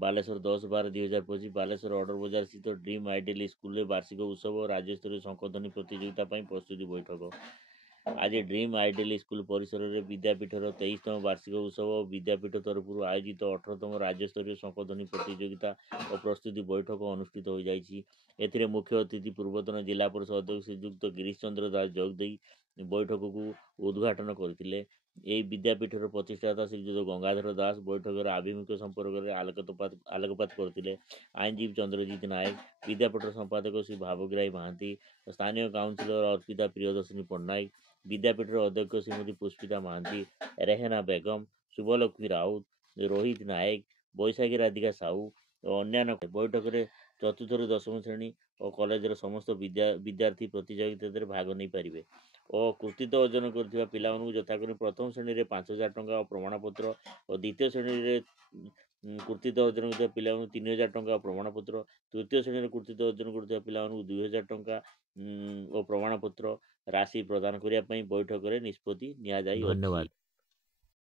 Baleshwar 10/12/2025 Baleshwar order बजार स्थित dream ideal school वार्षिक उत्सव और राज्यस्तरीय शंखध्वनि प्रतियोगिता प्रस्तुति बैठक। आज ड्रीम आइडियल स्कूल परिसर में विद्यापीठर 23तम वार्षिक उत्सव और विद्यापीठ तरफ आयोजित 18तम राज्यस्तरीय शंखध्वनि प्रतियोगिता और प्रस्तुति बैठक अनुष्ठित हो जाइछि। एथिरे मुख्य अतिथि पूर्वतन जिला परिषद अध्यक्ष श्रीयुक्त गिरीश चंद्र दास जोगदेई बैठक को उद्घाटन करथिले। এই विद्यापीठर प्रतिष्ठाता श्रीयुक्त गंगाधर दास बैठक आभिमुख्य संपर्क में आलोकपात करते। आईनजीवी चंद्रजीत नायक, विद्यापीठर संपादक श्री भावग्राही महांती, स्थानीय काउंसिलर अर्पिता प्रियदर्शिनी पट्टनायक, विद्यापीठर अध्यक्ष श्रीमती पुष्पिता महांती, रेहना बेगम, शुभलक्ष्मी राउत, रोहित नायक, बैशाखी राधिका साहू और अन्य बैठक में चतुर्थ दशम श्रेणी और कॉलेजर समस्त विद्यार्थी प्रतियोगिता भाग नहीं पारे और कृतित्व अर्जन कर पिलाମାନଙ୍କୁ ଯଥାକ୍ରମେ प्रथम श्रेणी में 5,000 टंका और प्रमाणपत्र और द्वितीय श्रेणी में कृतित्व अर्जन कर पिलाମାନଙ୍କୁ 3,000 टंका और प्रमाणपत्र, तृतीय श्रेणी में कृतित्व अर्जन कर पिलाମାନଙ୍କୁ 2,000 टंका और प्रमाणपत्र राशि प्रदान करने बैठक में निष्पत्ति नि। धन्यवाद।